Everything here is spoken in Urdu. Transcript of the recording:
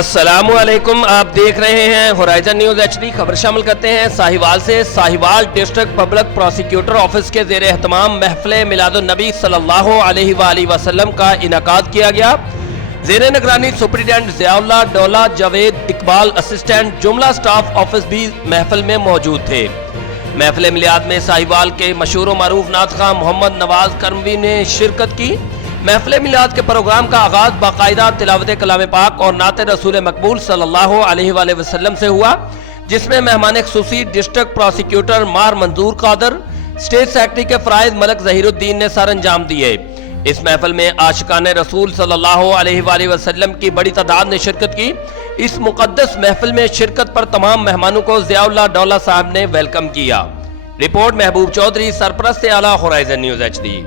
السلام علیکم، آپ دیکھ رہے ہیں ہورائزن نیوز ایچ ڈی۔ خبر شامل کرتے ہیں ساہیوال سے۔ Sahiwal district public prosecutor office کے زیر اہتمام محفل میلاد النبی صلی اللہ علیہ وآلہ وسلم کا انعقاد کیا گیا۔ زیر نگرانی سپرنٹینڈنٹ ضیاء اللہ ڈولہ، جاوید اقبال اسسٹنٹ، جملہ سٹاف آفس بھی محفل میں موجود تھے۔ محفل میلاد میں ساہیوال کے مشہور و معروف نعت خواں محمد نواز کرموی نے شرکت کی۔ محفل میلاد کے پروگرام کا آغاز باقاعدہ تلاوت کلام پاک اور نعت رسول مقبول صلی اللہ علیہ وآلہ وسلم سے ہوا، جس میں مہمان خصوصی ڈسٹرکٹ پروسیکیوٹر مار منظور قادر، اسٹیٹ سیکرٹری کے فرائض ملک ظہیر الدین نے سر انجام دیے۔ اس محفل میں عاشقان رسول صلی اللہ علیہ وآلہ وسلم کی بڑی تعداد نے شرکت کی۔ اس مقدس محفل میں شرکت پر تمام مہمانوں کو ضیاء اللہ ڈولہ صاحب نے ویلکم کیا۔ رپورٹ محبوب چودھری، سرپرست اعلیٰ ہورائزن نیوز ایچ ڈی۔